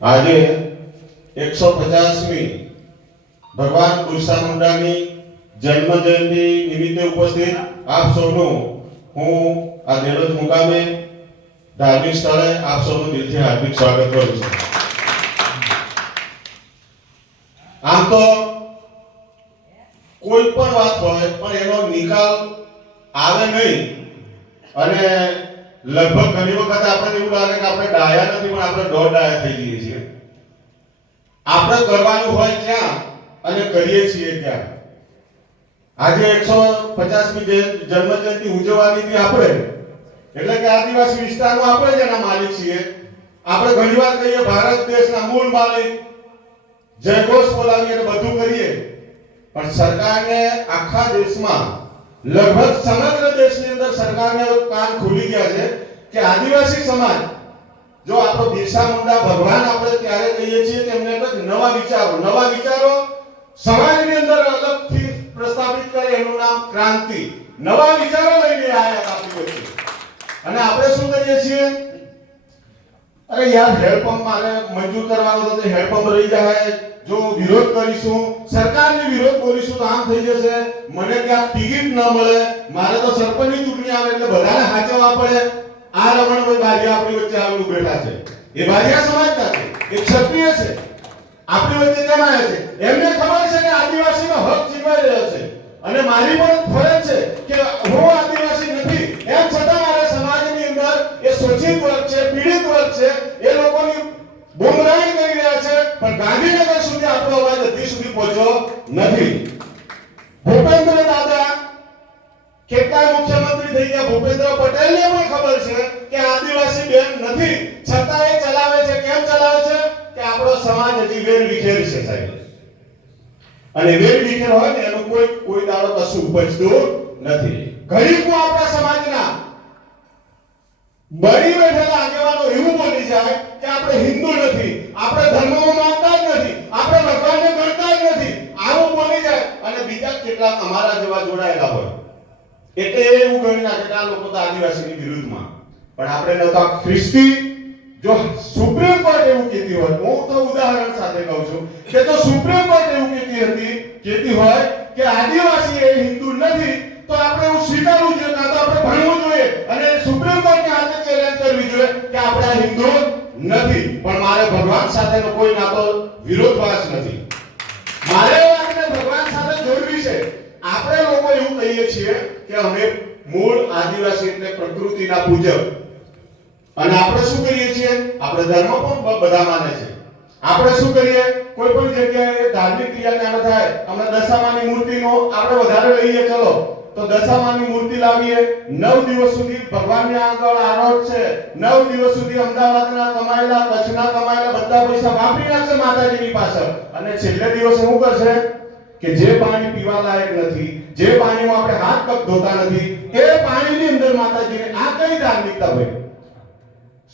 આજે 150મી ભગવાન બિરસા મુંડાની જન્મ જયંતિ નિમિત્તે ઉપસ્થિત આપ સૌનું હું આ દેવજ મુકામે ધાર્મિક સ્થળે આપ સૌનું દિલથી હાર્દિક સ્વાગત કરું છું। આમ તો કોઈ પણ વાત હોય પણ એનો નિકાલ આવે નહીં અને લગભગ ઘણી વખત આપણને એવું લાગે કે આપણે ડાયા નથી પણ આપણે દોઢ ડાયા થઈ જઈએ છીએ। આપણે કરવાનું હોય ક્યાં અને કરીએ છીએ ક્યાં। આજે 150મી જન્મ જયંતિ ઉજવવાની હતી આપણે, એટલે કે આદિવાસી વિસ્તારનો આપણે જ એના માલિક છીએ। આપણે ઘણીવાર કહીએ ભારત દેશના મૂળ માલિક, જયઘોષ બોલાવીએ અને બધું કરીએ, પણ સરકારને આખા દેશમાં લગભગ સમગ્ર દેશની અંદર સરકારને કાન ખુલી ગયા છે કે આદિવાસી સમાજ જો આપણો બિરસા મુંડા ભગવાન આપણે ત્યારે કહીએ છીએ કે એમને કંઈક નવા વિચારો સમાજની અંદર અલગથી પ્રસ્થાપિત કરે, એનું નામ ક્રાંતિ, નવા વિચારો લઈને આવ્યા આપણી વચ્ચે। અને આપણે શું કરીએ છીએ, અરે યાર હેડપંપ મારે મંજૂર કરવાનો તો હેડપંપ રહી જાય, જો વિરોધ કરીશું, સરકારને વિરોધ બોલીશું તો આમ થઈ જશે, મને ક્યાંક ટિકિટ ન મળે, મારે તો સરપંચની ચૂંટણી આવે એટલે બધાને હાચવવા પડે। આ રમણભાઈ બારિયા આપણી વચ્ચે આવેલું બેઠા છે, એ બારિયા સમાજના છે, એ ક્ષત્રિય છે, આપણી વચ્ચે કેમ આવ્યા છે? એમને ખબર છે કે આદિવાસીનો હક છીનવાઈ રહ્યો છે અને મારી પણ ફરજ છે કે હું આદિવાસી નથી એમ છતાં મારા સમાજની અંદર એ શોષિત વર્ગ છે, પીડિત વર્ગ છે, એ લોકોની ગુમરાહી કરી રહ્યા છે, પણ ગાંધીનગર સુધી આપણો અવાજ હજી સુધી પહોંચ્યો નથી। ભૂપેન્દ્ર દાદા કેટલા મુખ્યમંત્રી થઈ ગયા, ભૂપેન્દ્ર પટેલને પણ ખબર છે કે આદિવાસી બેન નથી, છતાં એ ચલાવે છે। કેમ ચલાવે છે? કે આપણો સમાજ હજી વેર વિખેર છે સાહેબ, અને વેર વિખેર હોય ને એનું કોઈ દાડો કશું ઉપજતું નથી। ગરીબો આપણા સમાજના બળી બેઠેલા આગેવાનો એવું બોલી જાય કે આપણે હિન્દુ નથી, આપણે ધર્મમાં માનતા જ નથી, આપણે ભગવાનને ગણતા જ નથી, આવું બોલી જાય અને બીજા કેટલાક અમારા જેવા જોડાયેલા હોય એટલે એવું ગણી નાખે કે આ લોકો તો આદિવાસીની વિરુદ્ધમાં। પણ આપણે ન તો ખ્રિસ્તી, જો સુપ્રીમ કોર્ટ એવું કહેતી હોય, હું તો ઉદાહરણ સાથે કહું છું કે જો સુપ્રીમ કોર્ટ એવું કહેતી હોય કે આદિવાસી એ હિન્દુ નથી, તો આપણે એવું સ્વીકારવું જોઈએ, કાં તો આપણે ભણવું જોઈએ અને સુપ્રીમ કોર્ટને હાથે ચેલેન્જ કરવી જોઈએ કે આપણે હિન્દુ નથી। પણ મારે ભગવાન સાથેનો કોઈ નાતો વિરોધવાસ નથી, મારે વાતને ભગવાન સાથે જોડવી છે। આપણે લોકો એવું કહીએ છીએ કે અમે મૂળ આદિવાસી એટલે પ્રકૃતિના પૂજક, અને આપણે શું કરીએ છીએ, આપણે ધર્મ પણ બધા માને છે, આપણે શું કરીએ, કોઈ પણ જગ્યાએ ધાર્મિક ક્રિયાકાંડ થાય, અમે દશામાની મૂર્તિનો આપણે વધારે લઈએ, ચલો તો દશામાની મૂર્તિ લાવીએ, 9 દિવસ સુધી ભગવાનની આગળ આરોટ છે, 9 દિવસ સુધી અમદાવાદના કમાયેલા, કચ્છના કમાયેલા બધા પૈસા વાપરી નાખશે માતાજીની પાછળ, અને છેલ્લે દિવસે શું કરશે કે જે પાણી પીવા લાયક નથી, જે પાણીમાં આપણે હાથ પગ ધોતા નથી, એ પાણીની અંદર માતાજીને આ કઈ ધાર્મિકતા હોય?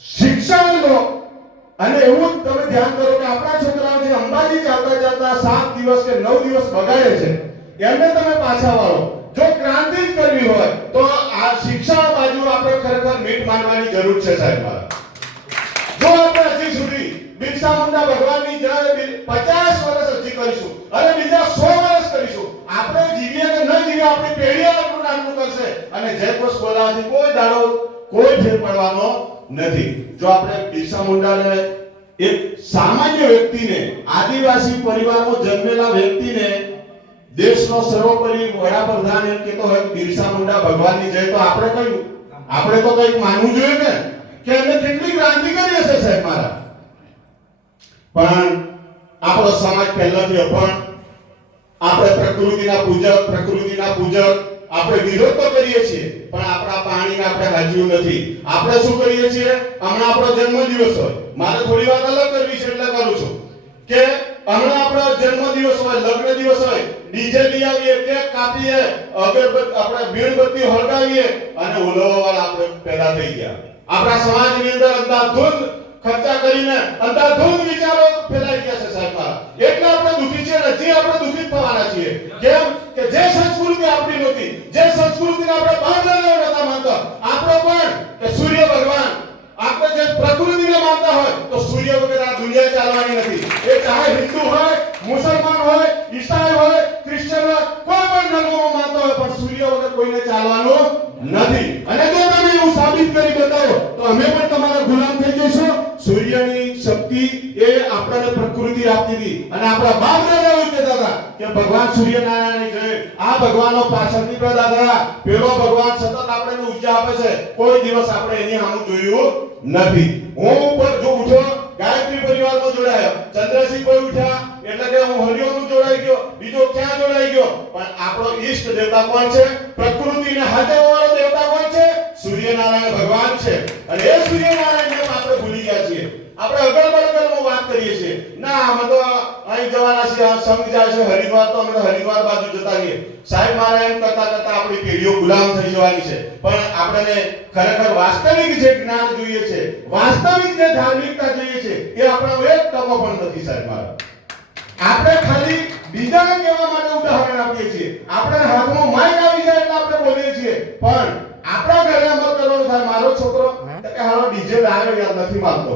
શિક્ષણ લો, અને એવું તમે ધ્યાન કરો કે આપણા છોકરાઓ જે અંબાજી ચાલતા 7 દિવસ કે 9 દિવસ બગાડે છે, એમને તમે પાછા વાળો। જો ક્રાંતિ જ કરવી હોય તો આ શિક્ષણ બાજુ આપણે ખરેખર મીટ માંડવાની જરૂર છે સાહેબ મારા। જો આપણે હજી સુધી બિરસા મુંડા ભગવાનની જય 50 વર્ષ હજી કરીશું અને બીજા 100 વર્ષ કરીશું, આપણે જીવીએ કે ન જીવીએ આપણી પેઢી આપણું નામનું કરશે અને જયઘોષ બોલાવવાથી કોઈ દાડો કોઈ ફેર પડવાનો નથી। જો આપણે બિરસા મુંડાને એક સામાન્ય વ્યક્તિને, આદિવાસી પરિવારમાં જન્મેલા વ્યક્તિને દેશનો સર્વોપરી વડાપ્રધાન એમ કહેતો હોય કે બિરસા મુંડા ભગવાનની જય, તો આપણે તો કંઈક માનવું જોઈએ ને કે એમને કેટલી ક્રાંતિ કરી હશે સાહેબ મારા। પણ આપણો સમાજ પહેલાથી અભણ, આપણે પ્રકૃતિના પૂજક, આપણે વિરોધ તો કરીએ છીએ પણ આપણા પાણીને આપણે હાજ્યું નથી। આપણે શું કરીએ છીએ, હમણાં આપણો જન્મદિવસ હોય, મારે થોડી વાત અલગ કરવી છે એટલે કરું છું કે હમણાં આપણો જન્મદિવસ હોય, લગ્ન દિવસ હોય, ડીજે લઈ આવીએ, કેક કાપીએ, અગરબત્તી આપણે મીણબત્તી હળગાવીએ અને ઉલવવાવાળા આપણે પેદા થઈ ગયા। આપણા સમાજની અંદર અંધાધૂંધ ખર્ચા કરીને અંધાધૂંધ વિચારો ફેલાઈ ગયા છે સાહેબ મારા, એટલે આપણે દુખી છીએ, હજી આપણે દુખિત થવાના છીએ। કેમ કે જે સંસ્કૃતિ આપણી નહોતી, જે સંસ્કૃતિને આપણે બાંધવાનો નહોતા માનતા, આપણો પણ કે સૂર્ય ભગવાન, આપણે જે પ્રકૃતિને માનતા હોય તો સૂર્ય વગર આ દુનિયા હોય હિન્દુ હોય, મુસલમાન હોય, ઈસાઈ હોય, ક્રિશ્ચિયન હોય, કોઈ પણ ધર્મમાં માનતો હોય, પણ સૂર્ય વગર કોઈને ચાલવાનું નથી. અને જો તમે એવું સાબિત કરી બતાવો તો અમે પણ તમારા ગુલામ થઈ જઈશું. સૂર્યની શક્તિ એ આપણને પ્રકૃતિ આપતી હતી અને આપણા બાપ દાદા એવું કહેતા હતા કે ભગવાન સૂર્યનારાયણ છે, આ ભગવાનનો પાછળથી પેદા થયા, પેલો ભગવાન સતત આપણને ઉર્જા આપે છે. કોઈ દિવસ આપણે એની સામે જોયું નથી. હું ઉપર જો ઉઠો ગાયત્રી પરિવારમાં જોડાયો, ચંદ્રસિંહ પર ઉઠ્યા એટલે કે હું હરિઓમમાં જોડાઈ ગયો, બીજો ક્યાં જોડાઈ ગયો, પણ આપણો ઈષ્ટ દેવતા કોણ છે? પ્રકૃતિને હાજરવાળો દેવતા કોણ છે? સૂર્યનારાયણ ભગવાન છે. અને એ સૂર્યનારાયણને આપણે ભૂલી ગયા છીએ. આપણે અગલ-બગલમાં વાત કરીએ છીએ, ના અમે તો અહીં જવાના છીએ, સંઘ જાય છે હરિદ્વાર, તો અમે તો હરિદ્વાર બાજુ જતા રહીએ. સાહેબ મારા એમ કરતા કરતા આપણી પેઢીઓ ગુલામ થઈ જવાની છે. પણ આપણને ખરેખર વાસ્તવિક જે જ્ઞાન જોઈએ છે, વાસ્તવિક જે ધાર્મિકતા જોઈએ છે, એ આપણો એક ટકો પણ નથી સાહેબ મારા. આપણે ખાલી બીજાને કહેવા માટે ઉદાહરણ આપીએ છીએ. આપણે હાથમાં માઈક આવી જાય એટલે આપણે બોલીએ છીએ, પણ આપણા ઘરે અમલ કરવાનું થાય. મારો છોકરો કે હાલો ડીજે લાવ્યો યાદ નથી માનતો.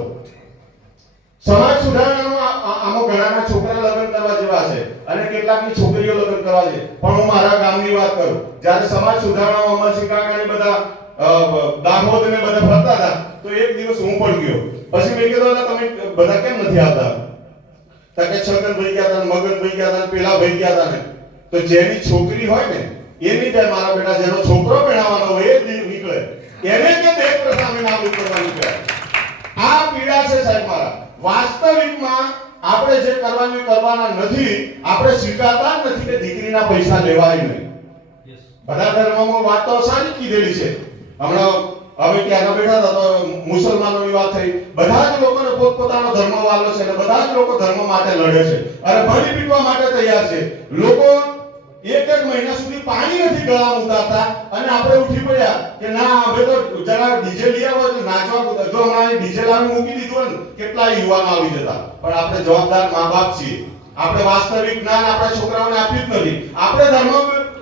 સમાજ સુધારણામાં આમાં ઘણાના છોકરા લગ્ન કરવા જેવા છે અને કેટલાકની છોકરીઓ લગ્ન કરવા છે. પણ હું મારા ગામની વાત કરું, જ્યારે સમાજ સુધારણામાં અમરસિંહ કાકાને બધા દાહોદ ને બધા ફરતા હતા, તો એક દિવસ હું પણ ગયો. પછી મેં કીધું તમે બધા કેમ નથી આવતા? તો કે છગન ભાઈ ગયા હતા, મગન ભાઈ ગયા હતા, પેલા ભાઈ ગયા હતા ને. તો જેની છોકરી હોય ને એ નહીં જાય મારા બેટા, જેનો છોકરો ભણાવવાનો હોય એ નીકળે. એને કે દેહ પ્રથા અમે નાબૂદ કરવા નીકળ્યા. આ પીડા છે સાહેબ મારા. વાસ્તવિકમાં આપણે જે કરવાનું કરવાના નથી, આપણે સ્વીકારતા નથી કે દીકરીના પૈસા લેવાય નહીં. બધા ધર્મોમાં વાત તો સારી કીધેલી છે. હમણાં હવે ક્યાં બેઠા હતા તો મુસલમાનોની વાત થઈ. બધા જ લોકોને પોતપોતાનો ધર્મ વાલો છે અને બધા જ લોકો ધર્મ માટે લડે છે અને ભરી પીટવા માટે તૈયાર છે. લોકો એક મહિના સુધી પાણી નથી ગળામાં ઉતારતા અને આપણે ઉઠી પડ્યા કે ના હવે તો જરા ડીજે લઈ આવો તો નાચવા કૂદવા. જો હમણાં ડીજે લાવી મૂકી દીધું ને કેટલા યુવાનો આવી જતા. પણ આપણે જવાબદાર મા બાપ છીએ. આપણે વાસ્તવિક જ્ઞાન આપણા છોકરાઓને આપ્યું જ નથી. આપણે ધર્મ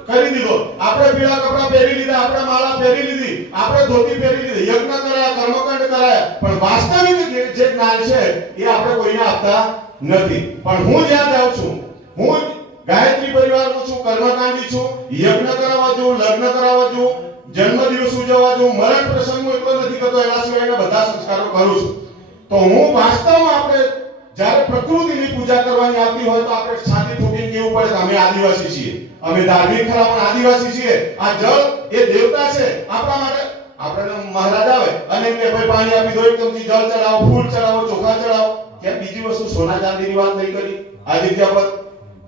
કરી દીધો, આપણે પીળા કપડા પહેરી લીધા, આપણે માળા પહેરી લીધી, આપણે ધોતી પહેરી લીધી, યજ્ઞ કરાયા, કર્મકાંડ કરાયા, પણ વાસ્તવિક જે જ્ઞાન છે એ આપણે કોઈને આપતા નથી. પણ હું જ્યાં જાઉં છું, હું ગાયત્રી પરિવારનો છું, કર્મકાંડી છું, યજ્ઞ કરાવવા છું, લગ્ન કરાવવા છું, જન્મદિવસ ઉજવવા છું, મરણ પ્રસંગો એટલો નથી કરતો, એના સિવાયના બધા સંસ્કારો કરું છું. તો હું વાસ્તવમાં આપણે જ્યારે પ્રકૃતિની પૂજા કરવાની આવતી હોય તો આપણે છાતી ઠોકીને કેવું પડે કે અમે આદિવાસી છીએ, અમે ધાર્મિક ખરા પણ આદિવાસી છીએ. આ જળ એ દેવતા છે આપણા માટે. આપણે મહારાજ આવે અને એમ કે ભાઈ પાણી આપી દો, એક ચમચી જળ ચડાવો, ફૂલ ચડાવો, ચોખા ચડાવો. કેમ બીજી વસ્તુ સોના ચાંદીની વાત નહીં કરી આ જગ્યા પર?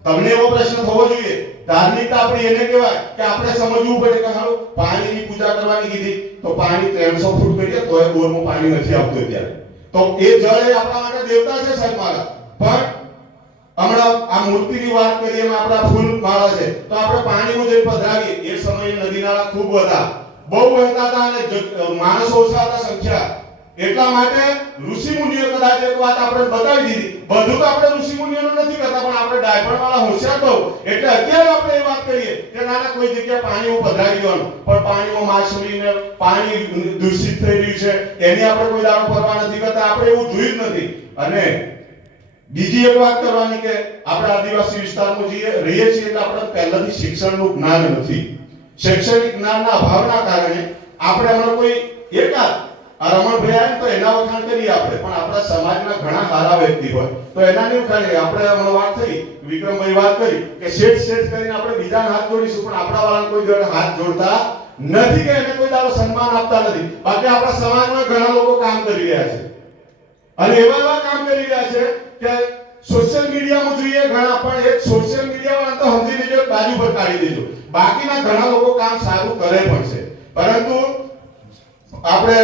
તમને એવો પ્રશ્ન થવો જોઈએ. ધાર્મિકતા આપણી એને કહેવાય કે આપણે સમજવું પડે કે હાલો પાણીની પૂજા કરવાની કીધી તો પાણી 300 ફૂટ કરીએ તોય બોરમાં પાણી નથી આવતું અત્યારે. તો એ જળ એ આપણા માટે દેવતા છે સાહેબ મારા. પણ હમણાં આ મૂર્તિની વાત કરીએ એમાં આપણા ફૂલ માળા છે તો આપણે પાણીમાં જઈ પધરાવીએ. એ સમયે નદી નાળા ખૂબ હતા, બહુ વહેતા હતા અને માણસો ઓછા હતા સંખ્યા. એટલા માટે ઋષિ મુનિઓ કદાચ એક વાત આપણે બતાવી દીધી. બધું તો આપણે ઋષિ મુનિઓનું નથી કરતા, પણ આપણે ડાયપણ વાળા હોશિયાર બહુ. એટલે અત્યારે આપણે એ વાત કરીએ કે નાના કોઈ જગ્યાએ પાણીમાં પધરાવી દેવાનું, પણ પાણીમાં માછલીને પાણી દૂષિત થઈ રહ્યું છે એની આપણે કોઈ દાડો પરવા નથી કરતા. આપણે એવું જોયું જ નથી. અને બીજી એક વાત કરવાની કે આપણે આદિવાસી વિસ્તારમાં રહીએ છીએ એટલે આપણે પહેલાથી શિક્ષણનું જ્ઞાન નથી. શૈક્ષણિક જ્ઞાનના અભાવના કારણે આપણે હમણાં કોઈ એકાદ આ રમણભાઈ આવે તો એના વખાણ કરીએ આપણે, પણ આપણા સમાજના ઘણા સારા વ્યક્તિ હોય તો એના નહીં વખાણીએ. આપણે હમણાં વાત થઈ, વિક્રમભાઈ વાત કરી કે શેઠ કરીને આપણે બીજાના હાથ જોડીશું, પણ આપણા વાળાને કોઈ જોડે હાથ જોડતા નથી કે એને કોઈ દાડો સન્માન આપતા નથી. બાકી આપણા સમાજમાં ઘણા લોકો કામ કરી રહ્યા છે અને એવા કામ કરી રહ્યા છે કે સોશિયલ મીડિયામાં જોઈએ ઘણા, પણ એ સોશિયલ મીડિયા વાળા તો સમજી લેજો બાજુ પર કાઢી દેજો. બાકીના ઘણા લોકો કામ સારું કરે પણ છે, પરંતુ આપણે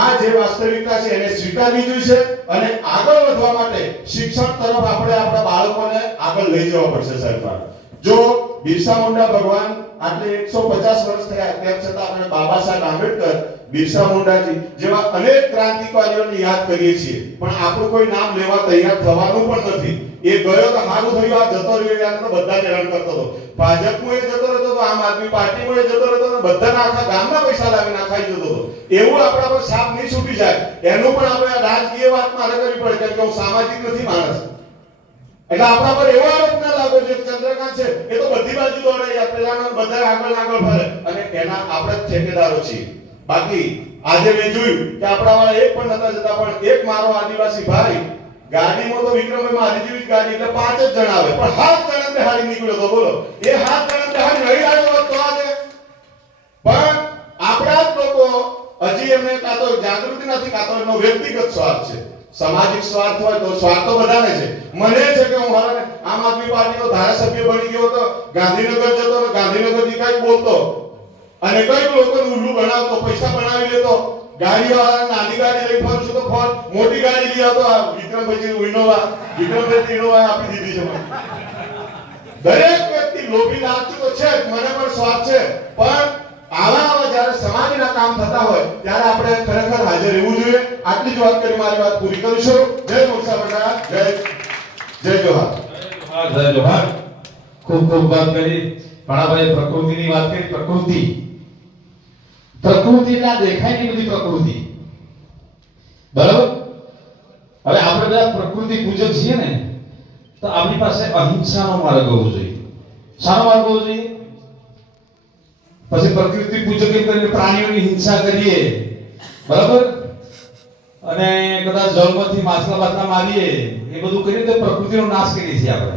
આ જે વાસ્તવિકતા છે એને સ્વીકારવી જોઈએ અને આગળ વધવા માટે શિક્ષણ તરફ આપણે આપણા બાળકોને આગળ લઈ જવા પડશે સરકાર. જો બિરસા મુંડા ભગવાન આટલે 150 વર્ષ થયા તેમ છતાં આપણે બાબા સાહેબ આંબેડકર, બિરસા મુંડાજી જેવા અનેક ક્રાંતિકારીઓને યાદ કરીએ છીએ, પણ આપણું કોઈ નામ લેવા તૈયાર થવાનું પણ નથી. એ ગયો તો સારું થયું, આ જતો રહ્યો યાર તો બધા હેરાન કરતો હતો. ભાજપમાં એ જતો રહેતો હતો, આમ આદમી પાર્ટીમાં એ જતો રહેતો હતો, બધાના આખા ગામના પૈસા લાવીને ખાઈ જતો હતો. એવું આપણા પર સાપ નહીં છૂટી જાય એનું પણ આપણે રાજકીય વાત મારે કરવી પડે, કેમ કે હું સામાજિક નથી માણસ. એટલે આપણા પર એવો આરોપ ના લાગો છે કે ચંદ્રકાંત છે એ તો બધી બાજુ દોડે યાર, પેલાના બધા આગળ ફરે અને એના આપણે જ ઠેકેદારો છીએ. બાકી આજે મેં જોયું કે આપણા વાળા એક પણ નતા જતા, પણ એક મારો આદિવાસી ભાઈ ગાડીમાં તો વિક્રમભાઈ મારી જેવી જ ગાડી એટલે 5 જ જણા આવે, પણ 7 જણા બેહાડી નીકળ્યો તો. બોલો, એ 7 જણા બેહાડી નહીં આવ્યો તો આજે. પણ આપણા જ લોકો હજી એમને કાં તો જાગૃતિ નથી, કાં તો એમનો વ્યક્તિગત સ્વાર્થ છે. સામાજિક સ્વાર્થ હોય તો સ્વાર્થ તો બધાને છે. મને છે કે હું મારા આમ આદમી પાર્ટીનો ધારાસભ્ય બની ગયો તો ગાંધીનગર જતો અને ગાંધીનગરથી કઈક બોલતો અને કઈક લોકોને ઉલ્લુ બનાવતો, પૈસા બનાવી લેતો, ગાડીવાળાને નાની ગાડી લઈ ફરું છું તો ફોન મોટી ગાડી લઈ આવતો. આ વિક્રમભાઈ વિક્રમભાઈ ઇનોવા આપી દીધી છે મને. દરેક વ્યક્તિ લોભી લાગતું તો છે જ, મને પણ સ્વાર્થ છે, પણ આવા જ્યારે સમાજના કામ થતા હોય ત્યારે આપણે ખરેખર હાજર રહેવું જોઈએ. આટલી જ વાત કરી મારી વાત પૂરી કરું છું. જય મોરચા મંડળ, જય જોહાર. જય જોહાર. ખૂબ વાત કરી ભાણાભાઈ, પ્રકૃતિની વાત કરી. પ્રકૃતિ એટલે આ દેખાય ની બધી પ્રકૃતિ, બરાબર. હવે આપણે બધા પ્રકૃતિ પૂજક છીએ ને, તો આપણી પાસે અહિંસાનો માર્ગ હોવો જોઈએ. શાનો માર્ગ હોવો જોઈએ? પછી પ્રકૃતિ પૂજક એમ કરીને પ્રાણીઓની હિંસા કરીએ, બરાબર, અને કદાચ જળમાંથી માછલા બાછલા મારીએ, એ બધું કરીએ તો પ્રકૃતિનો નાશ કરીએ છીએ આપણે.